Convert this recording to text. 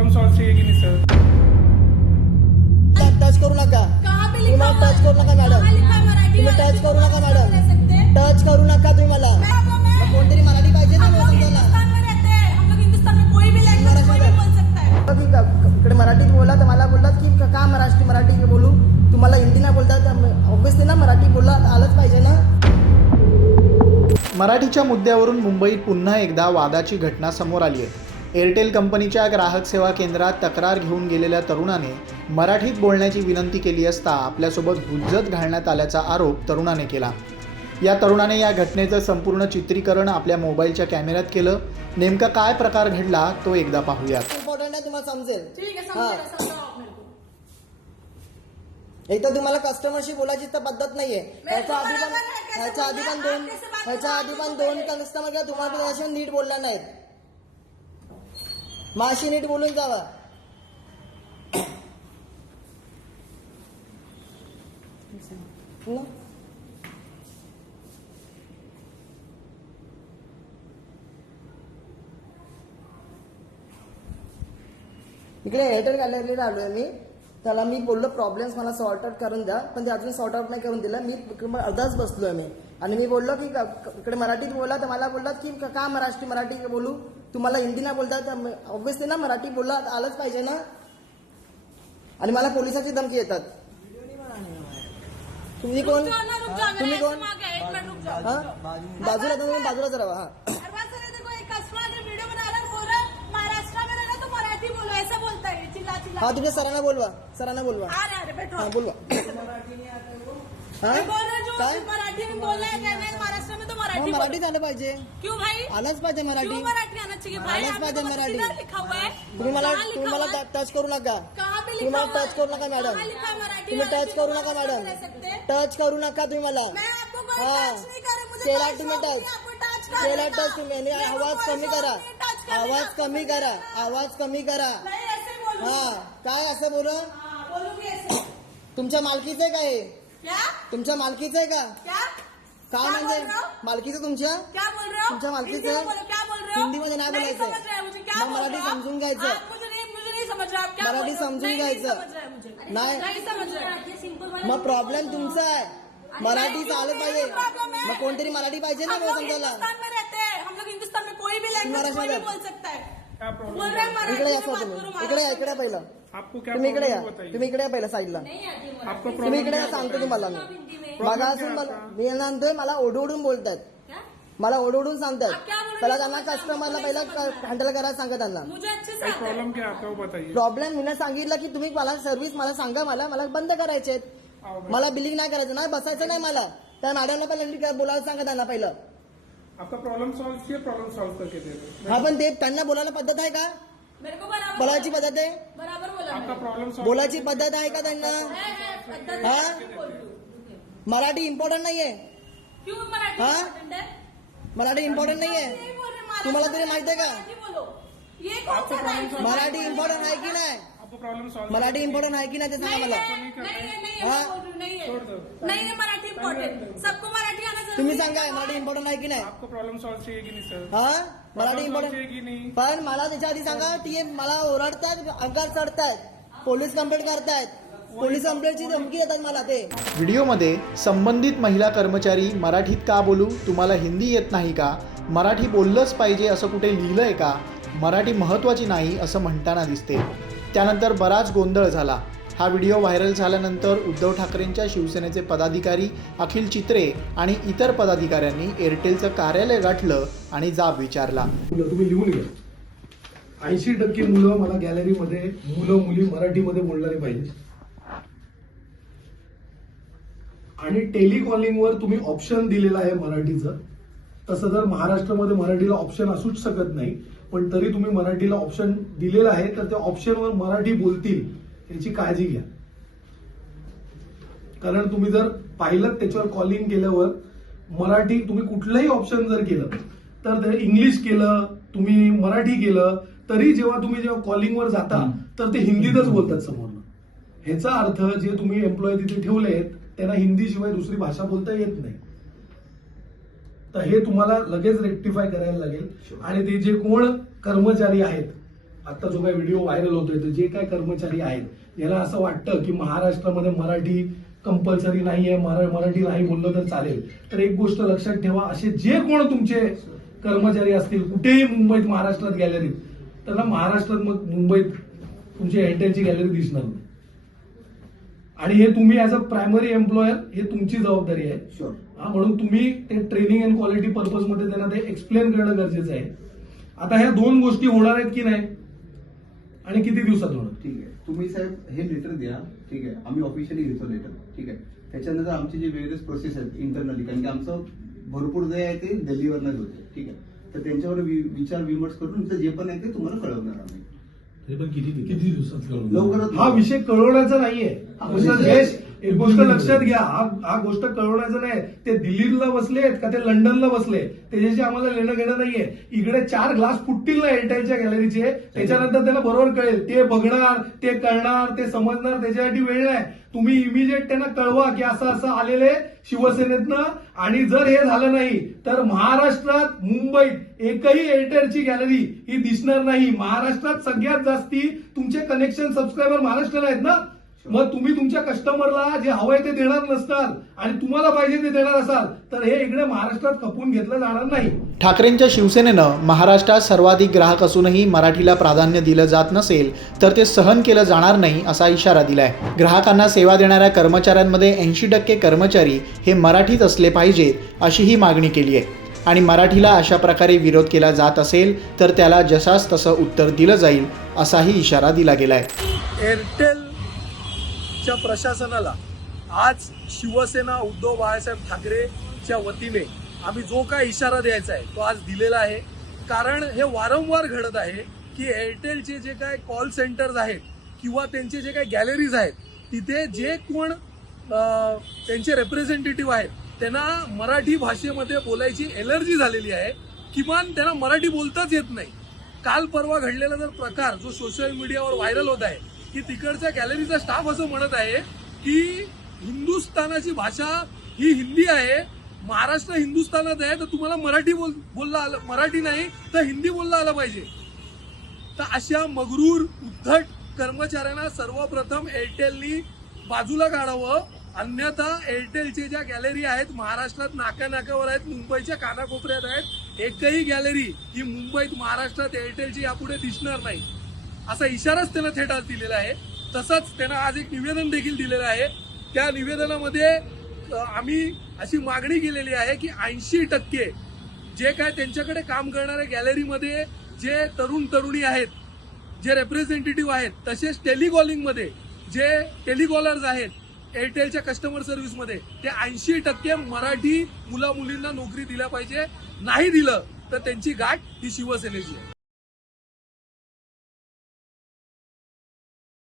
Problem solve चाहिए कि नहीं सर टच करू नका. कहाँ पे तुम्ही लिखा मला हुआ टच करू नका मॅडम कहाँ लिखा है मराठी तुम्ही? टच करू नका मॅडम? टच करू नका तुम्ही मला मग कोणतरी मराठी पाहिजे ना हम मला लोग समजायला हिंदुस्तान में रहते हैं हम लोग हिंदुस्तान में कोई भी लैंग्वेज कोई भी बोल सकता है की क- इकडे मराठीत बोला तर मला बोललात की क- का मराठी मराठी बोलू? तुम्हाला हिंदी नाही बोलता तर ऑब्विसली ना मराठी बोलला आलंच पाहिजे ना. मराठीच्या मुद्द्यावरून मुंबईत पुन्हा एकदा वादाची घटना समोर आली आहे. एअरटेल कंपनीच्या ग्राहक सेवा केंद्रात तक्रार घेऊन गेलेल्या तरुणाने मराठीत बोलण्याची विनंती केली असता आपल्यासोबत हुज्जत घालण्यात आल्याचा आरोप तरुणाने केला. या तरुणाने या घटनेचं संपूर्ण चित्रीकरण आपल्या मोबाईलच्या कॅमेऱ्यात केलं. नेमका काय प्रकार घडला तो एकदा पाहूयात. इम्पॉर्टंट आहे तुम्हाला समजेल. एक तर तुम्हाला कस्टमरशी बोलायची तर पद्धत नाहीये. ह्याच्या आधी पण ह्याच्या आधी पण? दोन ह्याच्या आधी पण? दोन कस्टमर किंवा तुम्हाला नीट बोलल्या नाहीत. माशी नीट बोलून जावा. इकडे एअरटेल गॅलरीला आलोय मी. त्याला मी बोललो प्रॉब्लेम्स मला सॉर्ट आउट करून द्या. पण ते अजून सॉर्ट आउट नाही करून दिलं. मी इकडे अर्धाच बसलोय मी. आणि मी बोललो की इकडे मराठीत बोला. तर मला बोललात की का महाराष्ट्री मराठी बोलू? तुम्हाला हिंदी नाही बोलता तर ऑब्विसली ना मराठी बोलला आलंच पाहिजे ना. आणि मला पोलिसाची धमकी येतात. तुम्ही कोण? तुम्ही कोण? है, बाजूला तुम्ही बाजूला जरा हा. है बोल रहा महाराष्ट्र में रहना तो मराठी बोलो ऐसा बोलता चिल्ला चिल्ला. तुमच्या सरांना बोलवा सरांना बोलवा. हा। बोलवा. हा मैं बोल रहा जो काय? मराठी में बोल रहा है कहना महाराष्ट्र में तो मग मराठी बोलो। मराठीत आलं पाहिजे. क्यों भाई? आलंच पाहिजे मराठी क्यों मराठी. आना चाहिए भाई? आलंच आपने पाहिजे तो मराठी. किधर लिखा हुआ है तुम्ही मला कहाँ तुम्ही लिखा मला हुआ है? टच करू नका. कहाँ पे तुम्ही लिखा मला हुआ है? टच करू नका मॅडम कहाँ लिखा है मराठी तुम्ही वाला? टच करू नका मॅडम सकते हैं? टच करू नका तुम्ही मला. मैं आपको कोई हाँ। टच नहीं कर रही मुझे केला तुम्ही शौक नहीं टच आपको टच करने केला का। टच तुम्ही. आणि मेरे को आवाज कोई कमी शौक करा. नहीं टच करने आवाज का। कमी करा. आवाज कमी करा. ऐसे हा. काय असं बोल हाँ, बोलूंगी ऐसे। तुमच्या मालकीचं आहे क्या तुमच्या मालकीचं आहे का? क्या? म्हणजे? हो? मालकीचं तुमच्या? क्या बोल रहे हो? तुमच्या मालकीचं? हो? हिंदीमध्ये नाही बोलायचं. समझ रहे हैं मुझे क्या मग बोल मराठी हो? समजून घ्यायचं. आप मुझे नहीं मुझे नहीं समझ रहे आप। क्या मराठी बोल रहे हो? समजून घ्यायचं. समझ रहे मुझे। नाही. नहीं समझ रहे मग प्रॉब्लेम तुमचा आहे. मराठी चालत पाहिजे. है मग कोणतरी मराठी पाहिजे ना समजायला. हिंदुस्तान में रहते हैं। हम लोग हिंदुस्तान में कोई भी लैंग्वेज मराठी कोई भी में- बोल सकता है। क्या प्रॉब्लम बोल रहे हैं मराठी इकडे इकडे। पहिलं. आपको क्या तुम्ही इकडे या. तुम्ही इकडे या पहिलं साईडला आपको तुम्ही इकडे या है सांगतो? तुम्हाला मी. बघा असून मला मी नंतर मला ओढवडून बोलतात क्या? मला ओढवडून सांगतात हो? त्यांना कस्टमरला पहिला हँडल करायला सांगा त्यांना. मुझे अच्छे से भाई आता है. प्रॉब्लम क्या है आपका वो बताइए? प्रॉब्लेम मी सांगितलं की तुम्ही मला सर्व्हिस मला सांगा मला मला बंद करायचे. मला बिलिंग नाही करायचं नाही बसायचं नाही मला. त्या मॅडमला पहिला बोलायला सांगा त्यांना पहिलं. आपका प्रॉब्लम सॉल्व किया प्रॉब्लम सॉल्व करके दे दो. हा पण ते त्यांना बोलायला पद्धत आहे का? मेरे को बराबर बोलायची पद्धत आहे बराबर बोला आपका प्रॉब्लम सॉल्व बोलायची पद्धत आहे का त्यांना है, है, पद्धत हा? है, मराठी इम्पॉर्टंट नाहीये क्यों मराठी हाँ? important है? मराठी इम्पॉर्टंट नाहीये नहीं बोल रहे, महाराष्ट्र तुम्हाला तरी माहिती आहे का? मराठी बोलो। ये कौन सा है? मराठी इम्पॉर्टंट आहे की नाही? आपको प्रॉब्लम सॉल्व मराठी इम्पॉर्टंट आहे की नाही? ते सांगा नहीं मला है, नहीं है, नहीं है, हाँ? मैं बोल रही हूँ, नहीं है छोड़ दो। नहीं है। मराठी इम्पोर्टेंट सबको मराठी आना तुम्ही है। सांगा मराठी इम्पॉर्टंट आहे की नाही? आपको प्रॉब्लम सॉल्व चाहिए कि नहीं सर हा? मराठी इम्पॉर्टंट चाहिए कि नहीं? पण मला त्याच्या आधी सांगा ती मला ओरडतात अंगात चढतायत पोलीस कंप्लेंट करतायत. पोलीस कंप्लेंटची धमकी देतात मला ते. व्हिडिओमध्ये संबंधित महिला कर्मचारी मराठीत का बोलू तुम्हाला हिंदी येत नाही का? मराठी बोललंच पाहिजे असं कुठे लिहिलं आहे का? मराठी महत्त्वाची नाही असं म्हणताना दिसते. त्यानंतर बराच गोंधळ झाला. हा व्हिडिओ व्हायरल झाल्यानंतर उद्धव ठाकरेंच्या शिवसेनेचे पदाधिकारी अखिल चित्रे आणि इतर पदाधिकाऱ्यांनी एअरटेलचं कार्यालय गाठलं आणि जाब विचारला. मुलं तुम्ही लिहून घ्या. ऐंशी टक्के मुलं मला गॅलरीमध्ये मुलं मुली मराठीमध्ये बोलणारे पाहिजे. आणि टेलिकॉलिंगवर तुम्ही ऑप्शन दिलेलं आहे मराठीचं. तसं तर महाराष्ट्रामध्ये मराठीला ऑप्शन असूच शकत नाही पण तरी तुम्ही मराठीला ऑप्शन दिलेलं आहे तर त्या ऑप्शनवर मराठी बोलतील. याची काळजी घ्या. कारण तुम्ही जर पाहिलं त्याच्यावर कॉलिंग केल्यावर मराठी तुम्ही कुठलंही ऑप्शन जर केलं तर ते इंग्लिश केलं तुम्ही मराठी केलं तरी जेव्हा तुम्ही जेव्हा कॉलिंगवर जाता तर ते हिंदीतच बोलतात समोरनं. ह्याचा अर्थ जे तुम्ही एम्प्लॉय तिथे ठेवले आहेत त्यांना हिंदी शिवाय दुसरी भाषा बोलता येत नाही. तर हे तुम्हाला लगेच रेक्टिफाय करायला लागेल. आणि ते जे कोण कर्मचारी आहेत आता जो काही व्हिडिओ व्हायरल होतोय तर जे काय कर्मचारी आहेत याला असं वाटतं की महाराष्ट्रामध्ये मराठी कंपल्सरी नाहीये मरा- मराठी नाही बोललं तर चालेल. तर एक गोष्ट लक्षात ठेवा असे जे कोण तुमचे कर्मचारी असतील कुठेही मुंबईत महाराष्ट्रात गॅलरीत त्यांना महाराष्ट्रात मग मुंबईत तुमची एअरटेलची गॅलरी दिसणार नाही. आणि हे तुम्ही ऍज अ प्रायमरी एम्प्लॉयर हे तुमची जबाबदारी आहे. शुअर हा म्हणून तुम्ही ते ट्रेनिंग अँड क्वालिटी पर्पजमध्ये त्यांना ते एक्सप्लेन करणं गरजेचं आहे. आता ह्या दोन गोष्टी होणार आहेत की नाही? आणि किती दिवसात होणार? ठीक आहे. तुम्ही साहेब हे लेटर द्या ठीक आहे. आम्ही ऑफिशियली घेतो लेटर ठीक आहे. त्याच्यानंतर आमचे जे वेगवेगळे प्रोसेस आहेत इंटरनली कारण की आमचं भरपूर जे आहे ते दिल्लीवरनंच होते ठीक आहे. तर त्यांच्यावर विचार विमर्श करून जे पण आहे ते तुम्हाला कळवणार आम्ही. किती किती दिवसात लवकरात हा विषय कळवण्याचा नाहीये. एक गोष्ट लक्षात घ्या हा हा गोष्ट कळवण्याचं नाही. ते दिल्लीला बसलेत का ते लंडनला बसले त्याच्याशी आम्हाला लेणं घेणं नाहीये. इकडे चार ग्लास फुटतील ना एअरटेलच्या गॅलरीचे त्याच्यानंतर त्यांना बरोबर कळेल. ते बघणार ते कळणार ते समजणार त्याच्यासाठी वेळ नाही. तुम्ही इमिजिएट त्यांना कळवा की असं असं आलेले शिवसेनेतनं. आणि जर हे झालं नाही तर महाराष्ट्रात मुंबईत एकही एअरटेलची गॅलरी ही दिसणार नाही. महाराष्ट्रात सगळ्यात जास्ती तुमचे कनेक्शन सबस्क्रायबर महाराष्ट्राला आहेत ना? मग तुम्ही तुमच्या कस्टमरला जे हवंय ते देणार नसताल आणि तुम्हाला पाहिजे ते देणार असाल तर हे इकडे महाराष्ट्रात खपून घेतलं जाणार नाही. ठाकरेंच्या शिवसेनेनं महाराष्ट्रात सर्वाधिक ग्राहक असूनही मराठीला प्राधान्य दिलं जात नसेल तर ते सहन केलं जाणार नाही असा इशारा दिलाय. ग्राहकांना सेवा देणाऱ्या कर्मचाऱ्यांमध्ये ऐंशी टक्के कर्मचारी हे मराठीत असले पाहिजेत अशी ही मागणी केली आहे. आणि मराठीला अशा प्रकारे विरोध केला जात असेल तर त्याला जसास तसं उत्तर दिलं जाईल असाही इशारा दिला गेलाय. च्या प्रशासनाला आज शिवसेना उद्धव बाळासाहेब ठाकरेच्या वतीने आम्ही जो काय इशारा द्यायचा आहे तो आज दिलेला आहे. कारण हे वारंवार घडत आहे की एअरटेलचे जे काय कॉल सेंटर्स आहेत किंवा त्यांचे जे काही गॅलरीज आहेत तिथे जे कोण त्यांचे रिप्रेझेंटेटिव्ह आहेत त्यांना मराठी भाषेमध्ये बोलायची एलर्जी झालेली आहे. किमान त्यांना मराठी बोलताच येत नाही. काल परवा घडलेला जर प्रकार जो सोशल मीडियावर व्हायरल होत आहे की तिकडच्या गॅलरीचा स्टाफ असं म्हणत आहे की हिंदुस्थानाची भाषा ही हिंदी आहे. महाराष्ट्र हिंदुस्थानात आहे तर तुम्हाला मराठी बोल बोलला आलं मराठी नाही तर हिंदी बोलला आलं पाहिजे. तर अशा मगरूर उद्धट कर्मचाऱ्यांना सर्वप्रथम एअरटेलनी बाजूला काढावं. अन्यथा एअरटेलचे ज्या गॅलरी आहेत महाराष्ट्रात नाका नाक्यावर आहेत मुंबईच्या कानाकोपऱ्यात आहेत एकही गॅलरी ही मुंबईत महाराष्ट्रात एअरटेलची यापुढे दिसणार नाही. असा इशाराच त्यांना थेट आज दिलेला आहे. तसंच त्यांना आज एक निवेदन देखील दिलेलं आहे. त्या निवेदनामध्ये आम्ही अशी मागणी केलेली आहे की ऐंशी टक्के जे काय त्यांच्याकडे काम करणाऱ्या गॅलरीमध्ये जे तरुण तरुणी आहेत जे रेप्रेझेंटेटिव्ह आहेत तसेच टेलिकॉलिंगमध्ये जे टेलिकॉलर्स आहेत एअरटेलच्या कस्टमर सर्व्हिसमध्ये ते ऐंशी टक्के मराठी मुला मुलींना नोकरी दिल्या पाहिजे नाही दिलं तर त्यांची गाठ ही शिवसेनेची आहे.